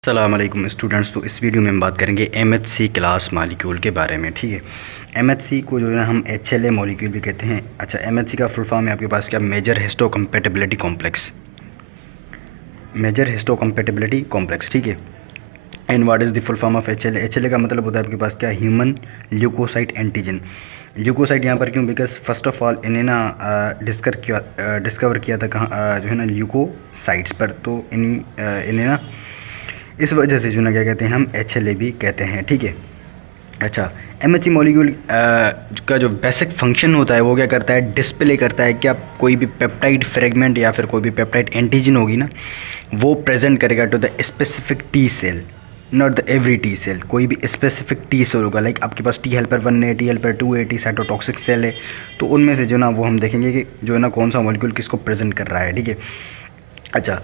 अस्सलाम वालेकुम स्टूडेंट्स। तो इस वीडियो में हम बात करेंगे एमएचसी क्लास मॉलिक्यूल के बारे में। ठीक है, एमएचसी को जो है ना हम एचएलए मॉलिक्यूल भी कहते हैं। अच्छा, एमएचसी का फुल फॉर्म है आपके पास क्या? Major histocompatibility complex. Major histocompatibility complex. ठीक है, and what is the full form of HLA? HLA का मतलब होता है आपके पास क्या? Human leucocyte antigen. ल्यूकोसाइट यहाँ पर क्यों? बिकॉज फर्स्ट ऑफ ऑल इन्हें ना डिस्कवर किया था कहाँ, जो है ना ल्यूकोसाइट्स पर। तो इन्हें ना इस वजह से जो ना क्या कहते हैं, हम एचएलए भी कहते हैं। ठीक है। अच्छा, एमएचसी मॉलिक्यूल का जो बेसिक फंक्शन होता है वो क्या करता है? डिस्प्ले करता है कि आप कोई भी पेप्टाइड फ्रेगमेंट या फिर कोई भी पेप्टाइड एंटीजन होगी ना, वो प्रेजेंट करेगा to the specific T cell, not the every T cell. कोई भी स्पेसिफिक टी सेल होगा, लाइक आपके पास टी हेल्पर 1 है, टी हेल्पर 2 है, टी साइटोटॉक्सिक सेल है, तो उनमें से जो ना वो हम देखेंगे कि जो है ना कौन सा मॉलिक्यूल किसको प्रेजेंट कर रहा है। ठीक है। अच्छा,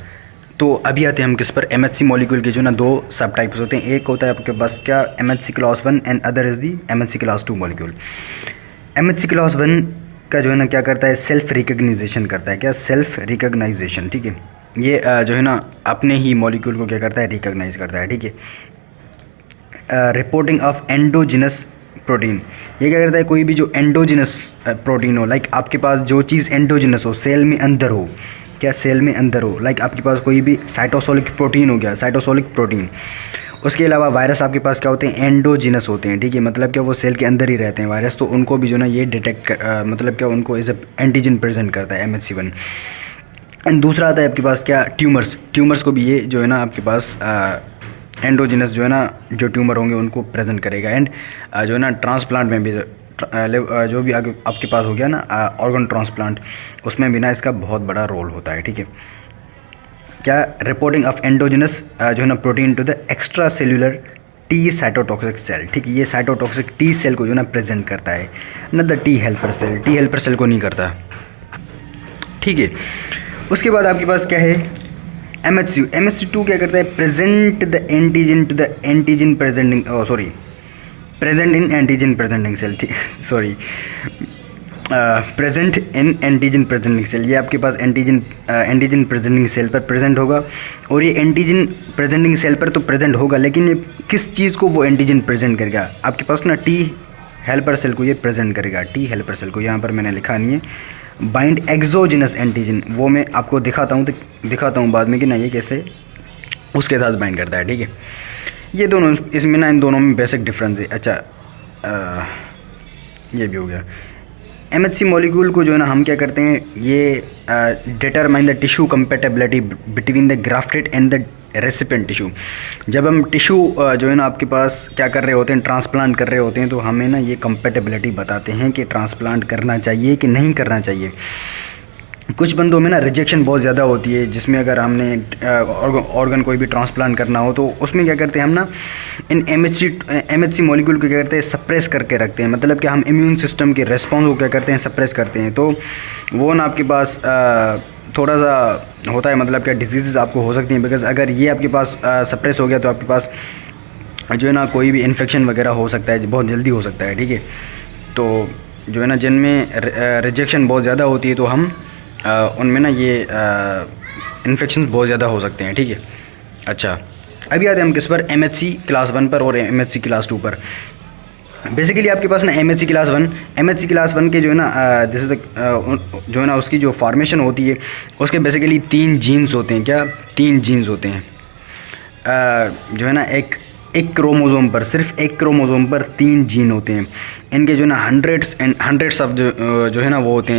तो अभी आते हैं हम किस पर? एमएचसी मॉलिक्यूल के जो ना दो सब टाइप्स होते हैं। एक होता है आपके पास क्या? MHC class 1 and other is the MHC class 2 molecule. MHC class 1 का जो है ना क्या करता है? सेल्फ रिकग्नाइजेशन करता है। क्या? Self recognisation. ठीक है, ये जो है ना अपने ही मॉलिक्यूल को क्या करता है? रिकग्नाइज करता है। ठीक है। रिपोर्टिंग ऑफ एंडोजिनस प्रोटीन, ये क्या करता है? कोई भी जो एंडोजिनस प्रोटीन हो, लाइक आपके पास जो चीज़ एंडोजिनस हो, सेल में अंदर हो, क्या सेल में अंदर हो, लाइक आपके पास कोई भी साइटोसोलिक प्रोटीन हो गया, साइटोसोलिक प्रोटीन। उसके अलावा वायरस आपके पास क्या होते हैं? एंडोजिनस होते हैं। ठीक है, मतलब क्या वो सेल के अंदर ही रहते हैं वायरस, तो उनको भी जो ना ये डिटेक्ट मतलब क्या उनको एज ए एंटीजन प्रेजेंट करता है MHC1। एंड दूसरा आता है आपके पास क्या? ट्यूमर्स। ट्यूमर्स को भी ये जो है ना आपके पास एंडोजिनस जो है ना जो ट्यूमर होंगे उनको प्रेजेंट करेगा। एंड जो है ना ट्रांसप्लांट में भी जो भी आगे आपके पास हो गया ना ऑर्गन ट्रांसप्लांट, उसमें भी ना इसका बहुत बड़ा रोल होता है। ठीक है। क्या? रिपोर्टिंग ऑफ एंडोजिनस जो है ना protein to the extracellular T cytotoxic cell. ठीक है, ये साइटोटॉक्सिक टी सेल को जो ना प्रेजेंट करता है, न the T helper cell. T helper cell को नहीं करता। ठीक है। उसके बाद आपके पास क्या है? MHC2 क्या करता है? Present the antigen to the antigen presenting present in antigen presenting cell. ठीक, sorry, present in antigen presenting cell. ये आपके पास एंटीजन प्रेजेंटिंग सेल पर प्रेजेंट होगा। और ये एंटीजन प्रेजेंटिंग सेल पर तो प्रेजेंट होगा, लेकिन ये किस चीज़ को वो एंटीजन प्रेजेंट करेगा? आपके पास ना टी हेल्पर सेल को ये प्रेजेंट करेगा। टी हेल्पर सेल को यहाँ पर मैंने लिखा नहीं है। बाइंड एक्सोजिनस एंटीजन, वो मैं आपको दिखाता हूँ बाद में कि ना ये कैसे उसके साथ बाइंड करता है। ठीक है, ये दोनों इसमें ना इन दोनों में बेसिक डिफरेंस है। अच्छा, ये भी हो गया। एमएचसी मॉलिक्यूल को जो है ना हम क्या करते हैं? ये determine the tissue compatibility between the grafted and the recipient tissue. जब हम टिश्यू जो है ना आपके पास क्या कर रहे होते हैं? ट्रांसप्लांट कर रहे होते हैं, तो हमें ना ये कंपेटेबिलिटी बताते हैं कि ट्रांसप्लांट करना चाहिए कि नहीं करना चाहिए। कुछ बंदों में ना रिजेक्शन बहुत ज़्यादा होती है, जिसमें अगर हमने ऑर्गन कोई भी ट्रांसप्लांट करना हो तो उसमें क्या करते हैं हम ना इन एमएचसी मॉलिक्यूल को क्या करते हैं? सप्रेस करके रखते हैं। मतलब कि हम इम्यून सिस्टम के रेस्पॉन्स को क्या करते हैं? सप्रेस करते हैं। तो वो ना आपके पास थोड़ा सा होता है, मतलब क्या डिजीज़ आपको हो सकती हैं, बिकॉज अगर ये आपके पास सप्रेस हो गया तो आपके पास जो है ना कोई भी इन्फेक्शन वगैरह हो सकता है, बहुत जल्दी हो सकता है। ठीक है, तो जो है ना जिनमें रिजेक्शन बहुत ज़्यादा होती है तो हम उनमें ना ये इन्फेक्शन बहुत ज़्यादा हो सकते हैं। ठीक है। अच्छा, अभी आते हैं हम किस पर? एमएचसी क्लास 1 पर और एमएचसी क्लास 2 पर। बेसिकली आपके पास ना एमएचसी क्लास 1 के जो है ना दिस इज द जो है ना उसकी जो फॉर्मेशन होती है, उसके बेसिकली 3 जीन्स होते हैं। क्या? 3 जीन्स होते हैं। जो है ना एक क्रोमोसोम पर, सिर्फ एक क्रोमोसोम पर 3 जीन होते हैं। इनके जो है ना हंड्रेड्स ऑफ जो है ना वो होते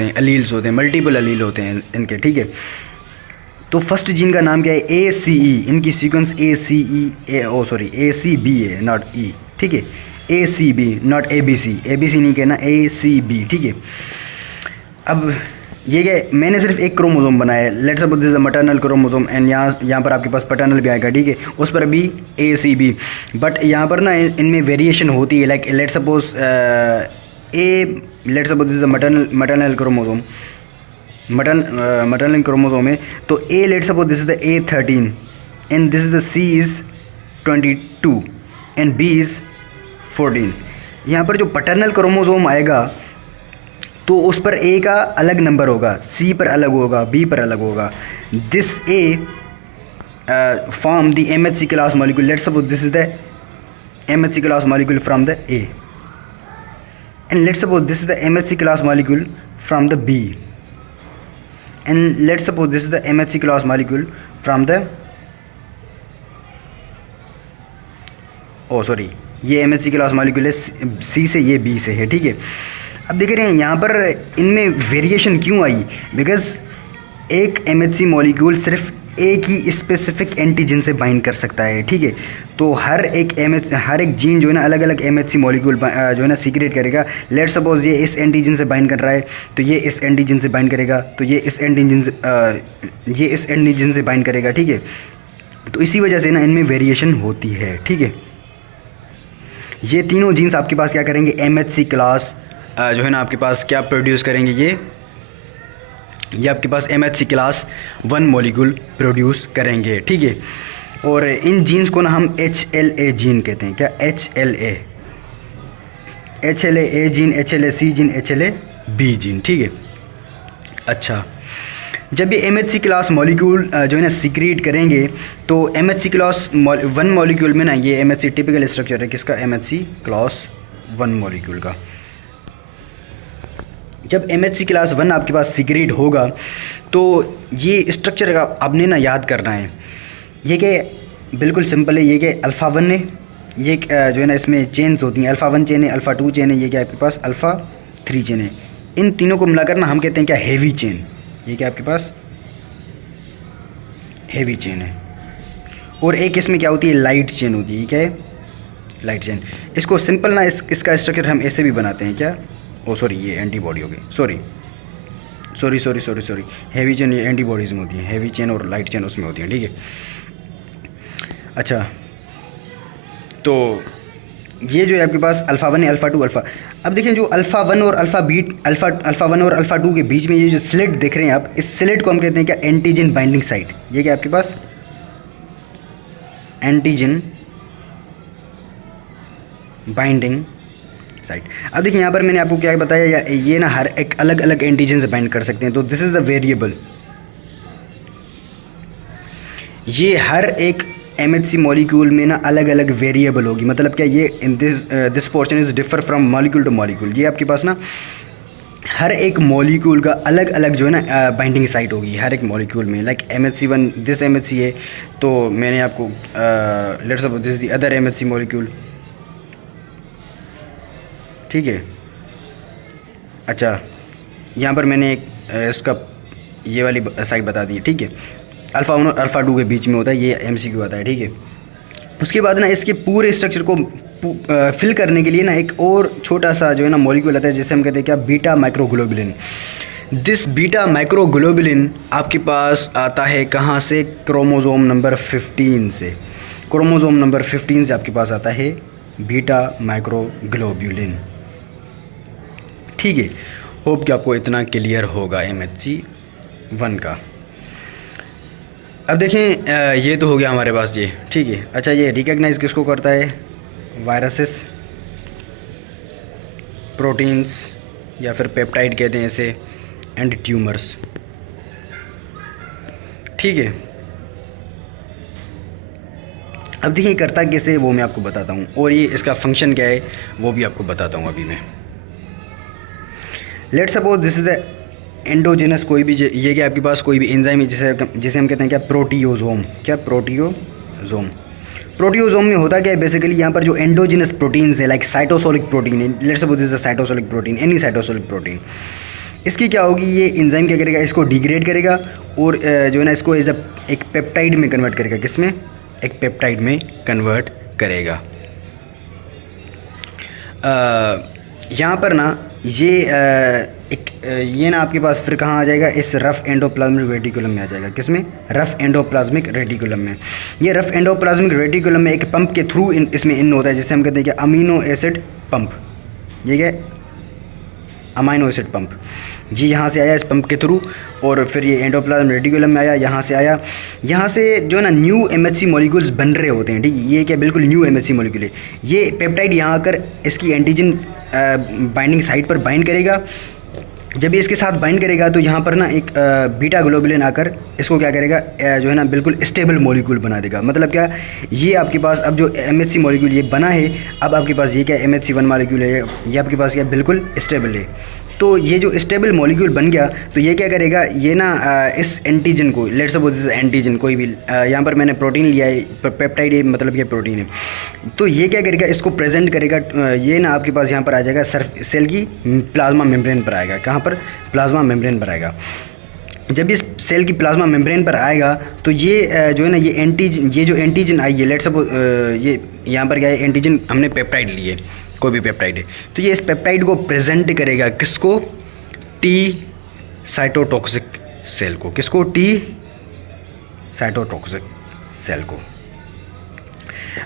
हैं अलील्स होते हैं, मल्टीपल अलील होते हैं इनके। ठीक है, तो फर्स्ट जीन का नाम क्या है? ACE। इनकी सीक्वेंस ACB है, नॉट E। ठीक है, ACB नॉट ABC नहीं कहना, ACB। ठीक है। अब ये क्या? मैंने सिर्फ एक क्रोमोसोम बनाया है, let's suppose this is the maternal chromosome, and यहाँ पर आपके पास पैटर्नल भी आएगा। ठीक है, उस पर भी ACB, बट यहाँ पर ना इनमें वेरिएशन होती है। Like let's suppose this is the maternal chromosome, maternal chromosome है, तो A let's suppose this is the A13 and this is the C is 22 and B is 14। यहाँ पर जो पैटर्नल क्रोमोसोम आएगा तो उस पर A का अलग नंबर होगा, C पर अलग होगा, B पर अलग होगा। This A form the MHC class molecule. Let's suppose this is the MHC class molecule from the A, and let's suppose this is the MHC class molecule from the B, and let's suppose this is the MHC class molecule from the ये MHC class molecule है C से, ये B से है, ठीक है। अब देख रहे हैं यहाँ पर इनमें वेरिएशन क्यों आई, बिकॉज एक MHC मॉलिक्यूल सिर्फ एक ही स्पेसिफिक एंटीजन से बाइंड कर सकता है, ठीक है। तो हर एक जीन जो है ना अलग अलग MHC मॉलिक्यूल जो है ना सीक्रेट करेगा। लेट सपोज ये इस एंटीजन से बाइंड कर रहा है तो ये इस एंटीजन से बाइंड करेगा, तो ये इस एंटीजन से बाइंड करेगा, ठीक है। तो इसी वजह से ना इनमें वेरिएशन होती है, ठीक है। ये तीनों जीन्स आपके पास क्या करेंगे, MHC क्लास जो है ना आपके पास क्या प्रोड्यूस करेंगे, ये आपके पास MHC क्लास 1 मॉलिक्यूल प्रोड्यूस करेंगे, ठीक है। और इन जीन्स को ना हम HLA जीन कहते हैं, क्या HLA gene, HLA-C gene, HLA-B gene, ठीक है। अच्छा, जब ये MHC क्लास मॉलिक्यूल जो है ना सीक्रेट करेंगे तो MHC क्लास 1 मॉलिक्यूल में ना ये MHC टिपिकल स्ट्रक्चर है किसका, MHC क्लास 1 मॉलिक्यूल का। जब MHC क्लास 1 आपके पास सीक्रेट होगा तो ये स्ट्रक्चर का आपने ना याद करना है। ये कि बिल्कुल सिंपल है, ये कि अल्फ़ा 1 है, ये जो है ना इसमें चेन्स होती हैं, अल्फ़ा 1 चेन है, अल्फ़ा 2 चेन है, ये क्या आपके पास अल्फ़ा 3 चेन है। इन तीनों को मिलाकर ना हम कहते हैं क्या, हेवी चेन। ये क्या आपके पास हेवी चेन है। और एक इसमें क्या होती है, लाइट चेन होती है, क्या है, लाइट चेन। इसको सिंपल ना इसका स्ट्रक्चर हम ऐसे भी बनाते हैं, क्या, ये एंटीबॉडी हो गई, सॉरी, हेवी चेन ये एंटीबॉडीज़ में होती है, हेवी चेन और लाइट चेन उसमें होती है, ठीक है। अच्छा, तो ये जो है आपके पास अल्फ़ा 1 है, अल्फ़ा 2 अल्फ़ा। अब देखिए जो अल्फ़ा 1 और अल्फ़ा 1 और अल्फ़ा 2 के बीच में ये जो स्लिट देख रहे हैं आप, इस स्लिट को हम कहते हैं क्या, एंटीजन बाइंडिंग साइट। ये क्या आपके पास एंटीजन बाइंडिंग साइट। अब देखिए यहाँ पर मैंने आपको क्या बताया, ये ना हर एक अलग अलग एंटीजन से बाइंड कर सकते हैं। तो दिस इज़ द वेरिएबल, ये हर एक MHC मॉलिक्यूल में ना अलग अलग वेरिएबल होगी। मतलब क्या, ये in this portion is differ from molecule two molecule. ये आपके पास ना हर एक मॉलिक्यूल का अलग अलग जो है ना बाइंडिंग साइट होगी हर एक मॉलिक्यूल में। लाइक MHC1 दिस MHC है, तो मैंने आपको let's suppose this the other MHC molecule, ठीक है। अच्छा, यहाँ पर मैंने एक इसका ये वाली साइट बता दी है, ठीक है। अल्फ़ा 1 और अल्फ़ा 2 के बीच में होता है, ये MCQ आता है, ठीक है। उसके बाद ना इसके पूरे स्ट्रक्चर को फिल करने के लिए ना एक और छोटा सा जो है ना मॉलिक्यूल आता है, जिसे हम कहते हैं क्या, beta microglobulin. This beta microglobulin आपके पास आता है कहाँ से, क्रोमोज़ोम नंबर 15 से। क्रोमोज़ोम नंबर 15 से आपके पास आता है बीटा माइक्रोग्लोबुलिन, ठीक है। होप कि आपको इतना क्लियर होगा MHC1 का। अब देखें ये तो हो गया हमारे पास ये, ठीक है। अच्छा, ये रिकॉग्नाइज किसको करता है, वायरसेस, प्रोटीन्स या फिर पेप्टाइड कहते हैं इसे, एंड ट्यूमर्स, ठीक है। अब देखिए करता कैसे वो मैं आपको बताता हूँ, और ये इसका फंक्शन क्या है वो भी आपको बताता हूँ अभी मैं। Let suppose this is the endogenous, कोई भी ये क्या आपके पास कोई भी एंजाइम है जिसे हम कहते हैं क्या, प्रोटियोजोम। क्या, प्रोटियोजोम। प्रोटियोजोम में होता क्या है बेसिकली, यहाँ पर जो एंडोजेनस प्रोटीन्स है, लाइक साइटोसोलिक प्रोटीन है, let's suppose this is a cytosolic protein, any cytosolic protein, इसकी क्या होगी, ये एंजाइम क्या करेगा, इसको डिग्रेड करेगा और जो है ना इसको एज एक पेप्टाइड में कन्वर्ट करेगा। किसमें, एक पेप्टाइड में कन्वर्ट करेगा। यहाँ पर ना ये ना आपके पास फिर कहाँ आ जाएगा, इस रफ एंडोप्लाज्मिक रेटिकुलम में आ जाएगा। किसमें, रफ एंडोप्लाज्मिक रेटिकुलम में। ये रफ एंडोप्लाज्मिक रेटिकुलम में एक पंप के थ्रू इसमें इन होता है, जिसे हम कहते हैं कि अमीनो एसिड पंप। ये क्या, अमीनो एसिड पंप जी, यहाँ से आया इस पंप के थ्रू, और फिर ये एंडोप्लाज्म रेटिकुलम में आया, यहाँ से आया। यहाँ से जो है ना न्यू MHC मॉलिक्यूल्स बन रहे होते हैं, ठीक है। ये क्या बिल्कुल न्यू MHC मॉलिक्यूल है। ये पेप्टाइड यहाँ आकर इसकी एंटीजन बाइंडिंग साइट पर बाइंड करेगा, जब ये इसके साथ बाइंड करेगा तो यहाँ पर ना एक बीटा ग्लोबुलिन आकर इसको क्या करेगा, जो है ना बिल्कुल स्टेबल मॉलिक्यूल बना देगा। मतलब क्या, ये आपके पास अब जो MHC मॉलिक्यूल ये बना है, अब आपके पास ये क्या MHC1 मॉलिक्यूल है, ये आपके पास क्या बिल्कुल स्टेबल है। तो ये जो स्टेबल मॉलिक्यूल बन गया तो ये क्या करेगा, ये ना इस एंटीजन को, लेट्स सपोज दिस एंटीजन कोई भी, यहाँ पर मैंने प्रोटीन लिया है, पेप्टाइड है मतलब ये प्रोटीन है, तो ये क्या करेगा, इसको प्रेजेंट करेगा, ये ना आपके पास यहाँ पर आ जाएगा सेल की प्लाज्मा मेम्ब्रेन पर आएगा। कहाँ पर? प्लाज्मा मेम्ब्रेन पर आएगा। जब इस सेल की प्लाज्मा मेम्ब्रेन पर आएगा तो ये जो है ना ये जो एंटीजन आई है, लेट्स सपोज ये यहाँ पर क्या है, एंटीजन हमने पेप्टाइड लिए, कोई भी पेप्टाइड है, तो ये इस पेप्टाइड को प्रेजेंट करेगा किसको, टी साइटोटॉक्सिक सेल को। किसको? टी साइटोटॉक्सिक सेल को।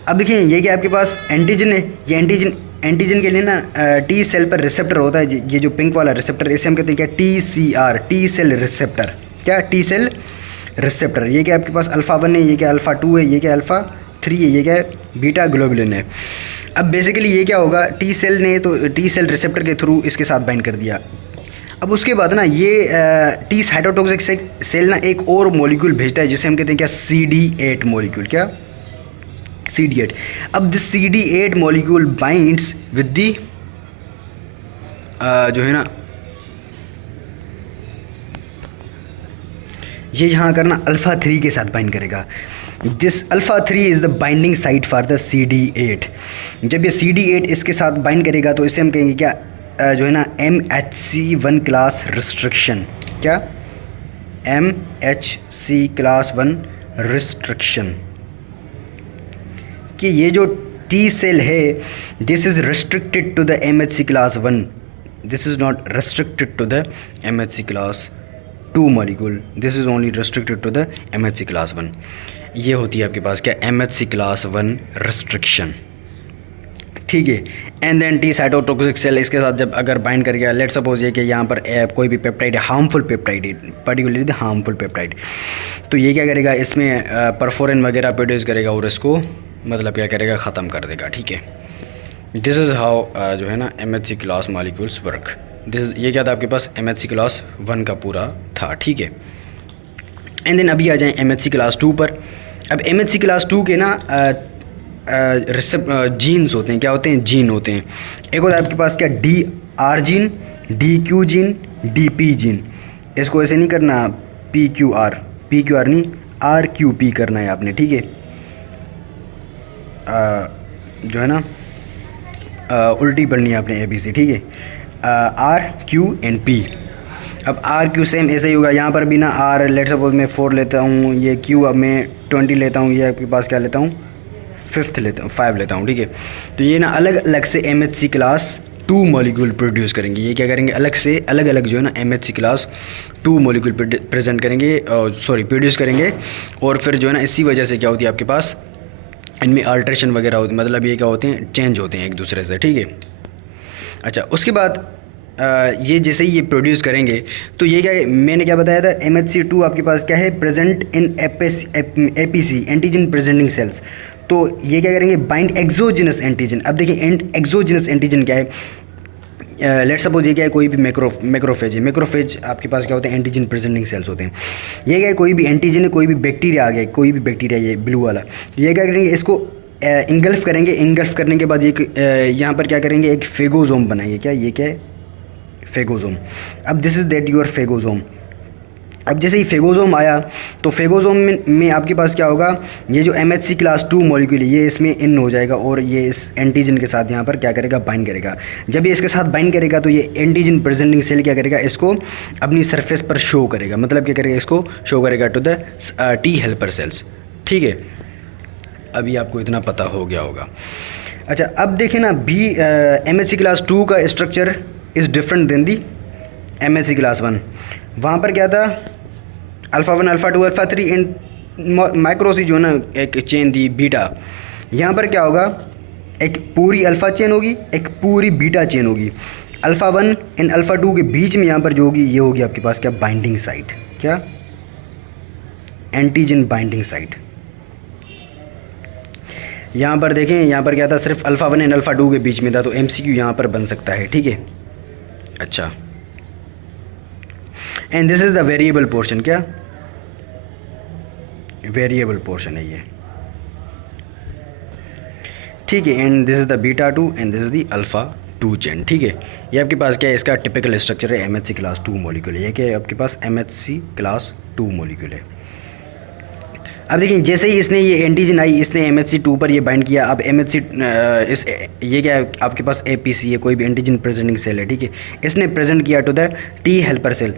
अब देखिए ये क्या आपके पास एंटीजन है, ये एंटीजन के लिए ना टी सेल पर रिसेप्टर होता है, ये जो पिंक वाला रिसेप्टर, इसे हम कहते हैं क्या, TCR, टी सेल रिसेप्टर। क्या? T cell receptor. ये क्या आपके पास अल्फ़ा 1 है, ये क्या अल्फ़ा 2 है, ये क्या अल्फ़ा 3 है, ये क्या बीटा ग्लोबुलिन है। अब बेसिकली ये क्या होगा, टी सेल ने तो टी सेल रिसेप्टर के थ्रू इसके साथ बाइंड कर दिया। अब उसके बाद ना ये टी साइटोटॉक्सिक सेल ना एक और मॉलिक्यूल भेजता है जिसे हम कहते हैं क्या, CD8 मॉलिक्यूल। क्या? CD8। अब this CD8 molecule binds with the जो है ना, ये यहाँ करना अल्फ़ा 3 के साथ बाइंड करेगा। This alpha 3 is the binding site for the CD8। जब ये CD8 इसके साथ बाइंड करेगा तो इसे हम कहेंगे क्या, जो है ना MHC1 क्लास रिस्ट्रिक्शन। क्या? MHC क्लास 1 रिस्ट्रिक्शन, कि ये जो टी सेल है this is restricted to the MHC class 1, this is not restricted to the MHC class 2 molecule, this is only restricted to the MHC class 1। ये होती है आपके पास क्या, MHC क्लास 1 रिस्ट्रिक्शन। ठीक है। And then T cytotoxic cell इसके साथ जब अगर बाइंड कर गया, लेट सपोज ये कि यहाँ पर कोई भी पेप्टाइड है, हार्मफुल पेप्टाइड है, पर्टिकुलरली हार्मफुल पेप्टाइड, तो ये क्या करेगा, इसमें परफोरिन वगैरह प्रोड्यूस करेगा और इसको मतलब क्या करेगा, ख़त्म कर देगा। ठीक है। दिस इज़ हाउ जो है ना MHC क्लास मॉलिक्यूल्स वर्क। ये क्या था आपके पास, MHC क्लास 1 का पूरा था। ठीक है। एंड देन अभी आ जाएँ MHC क्लास 2 पर। अब MHC क्लास 2 के ना जीन्स होते हैं। क्या होते हैं? जीन होते हैं। एक होता है आपके पास क्या, DR gene, DQ gene, DP gene. इसको ऐसे नहीं करना PQR नहीं, RQP करना है आपने। ठीक है। जो है ना उल्टी पढ़नी है आपने ABC। ठीक है। RQNP। अब RQ सेम ऐसे ही होगा, यहाँ पर भी ना R लेट सपोज मैं 4 लेता हूँ, ये Q अब मैं 20 लेता हूँ, ये आपके पास क्या लेता हूँ, 5 लेता हूँ। ठीक है। तो ये ना अलग अलग से MHC क्लास 2 मॉलिक्यूल प्रोड्यूस करेंगे। ये क्या करेंगे, अलग अलग जो है ना MHC क्लास 2 मॉलिक्यूल प्रेजेंट करेंगे, प्रोड्यूस करेंगे। और फिर जो है ना इसी वजह से क्या होती है आपके पास, इनमें अल्ट्रेशन वगैरह होती है, मतलब ये क्या होते हैं, चेंज होते हैं एक दूसरे से। ठीक है। अच्छा, उसके बाद ये जैसे ही ये प्रोड्यूस करेंगे तो ये क्या है, मैंने क्या बताया था, MHC2 आपके पास क्या है, present in APC antigen presenting sales. तो ये क्या करेंगे, बाइंड एक्सोजिनस एंटीजन। अब देखिए एक्सोजिनस एंटीजन क्या है, लेट सपोज ये क्या है, कोई भी मैक्रोफेज है। मैक्रोफेज आपके पास क्या होते हैं, एंटीजन प्रेजेंटिंग सेल्स होते हैं। ये क्या है, कोई भी एंटीजन है, कोई भी बैक्टीरिया आ गया, कोई भी बैक्टीरिया, ये ब्लू वाला, ये क्या करेंगे, इसको इंगल्फ करेंगे। इंगल्फ करने के बाद एक यहाँ पर क्या करेंगे, एक फेगोजोम बनाएंगे। क्या? ये क्या है, फेगोजोम। अब दिस इज़ दैट योर फेगोजोम। अब जैसे ही फेगोजोम आया तो फेगोजोम में आपके पास क्या होगा, ये जो MHC क्लास 2 मॉलिक्यूल है ये इसमें इन हो जाएगा और ये इस एंटीजन के साथ यहाँ पर क्या करेगा, बाइंड करेगा। जब ये इसके साथ बाइंड करेगा तो ये एंटीजन प्रेजेंटिंग सेल क्या करेगा, इसको अपनी सरफेस पर शो करेगा। मतलब क्या करेगा, इसको शो करेगा to the T helper cells. ठीक है। अभी आपको इतना पता हो गया होगा। अच्छा, अब देखें ना MHC क्लास 2 का structure is different than the MHC class 1। वहाँ पर क्या था, अल्फ़ा 1, अल्फ़ा 2, अल्फ़ा 3 एंड माइक्रोसी जो ना एक चेन दी बीटा। यहाँ पर क्या होगा, एक पूरी अल्फ़ा चेन होगी, एक पूरी बीटा चेन होगी। अल्फ़ा 1 एंड अल्फ़ा 2 के बीच में यहाँ पर जो होगी, ये होगी आपके पास क्या, बाइंडिंग साइट। क्या? Antigen binding site. यहाँ पर देखें, यहाँ पर क्या था, सिर्फ अल्फ़ा 1 एंड अल्फ़ा 2 के बीच में था, तो MCQ यहाँ पर बन सकता है। ठीक है। अच्छा, and this is the variable portion, क्या वेरिएबल पोर्शन है ये, ठीक है। And this is the beta 2 and this is the alpha 2 chain, ठीक है। ये आपके पास क्या है, इसका टिपिकल स्ट्रक्चर है MHC क्लास 2 मॉलिक्यूल। ये क्या है आपके पास MHC क्लास 2 मॉलिक्यूल है। अब देखिए जैसे ही इसने ये एंटीजन आई, इसने MHC 2 पर ये बाइंड किया। अब MHC इस ये क्या है आपके पास APC है, कोई भी एंटीजन प्रेजेंटिंग सेल है, ठीक है। इसने प्रेजेंट किया to the T helper cell.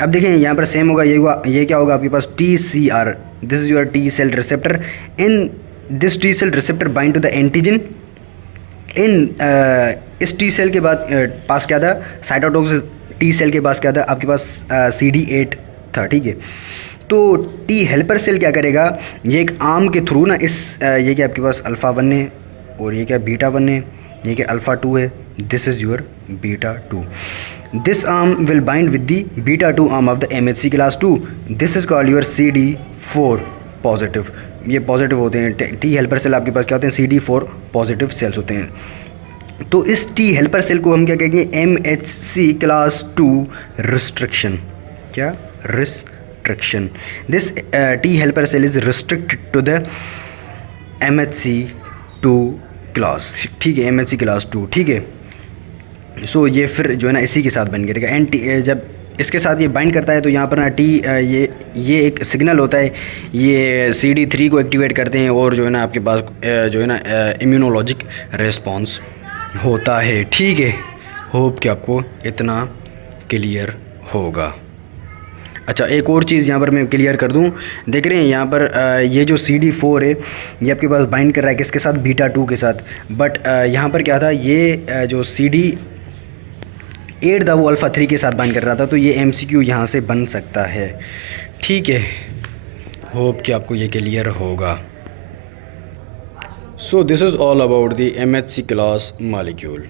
अब देखिए यहाँ पर सेम होगा, ये क्या होगा आपके पास TCR, this is your T cell receptor. In this T cell receptor bind to the antigen. इस T सेल के बाद पास क्या था, साइटोटॉक्सिक T सेल के पास क्या था आपके पास CD8 था, ठीक है। तो T हेल्पर सेल क्या करेगा, ये एक आर्म के थ्रू ना इस ये क्या आपके पास अल्फ़ा 1 है और ये क्या बीटा 1 है, ये क्या अल्फ़ा 2 है, this is your beta 2। This arm will bind with the beta 2 arm of the MHC class 2, this is called your CD4 positive. ये पॉजिटिव होते हैं। T हेल्पर सेल आपके पास क्या होते हैं, CD4 पॉजिटिव सेल्स होते हैं। तो इस T हेल्पर सेल को हम क्या कहेंगे, MHC क्लास 2 रिस्ट्रिक्शन, क्या restriction. This T helper cell is restricted to the MHC 2 class, ठीक है, MHC क्लास 2, ठीक है। सो ये फिर जो है ना इसी के साथ बाइंड करेगा। एंड जब इसके साथ ये बाइंड करता है तो यहाँ पर ना ये एक सिग्नल होता है, ये CD3 को एक्टिवेट करते हैं और जो है ना आपके पास जो है ना इम्यूनोलॉजिक रिस्पॉन्स होता है, ठीक है। होप कि आपको इतना क्लियर होगा। अच्छा एक और चीज़ यहाँ पर मैं क्लियर कर दूँ, देख रहे हैं यहाँ पर ये जो CD4 है ये आपके पास बाइंड कर रहा है किसके साथ, बीटा 2 के साथ। बट यहाँ पर क्या था, ये जो CD8 था वो अल्फ़ा 3 के साथ बाइंड कर रहा था। तो ये MCQ यहाँ से बन सकता है, ठीक है। होप कि आपको ये क्लियर होगा। So this is all about the MHC class molecule.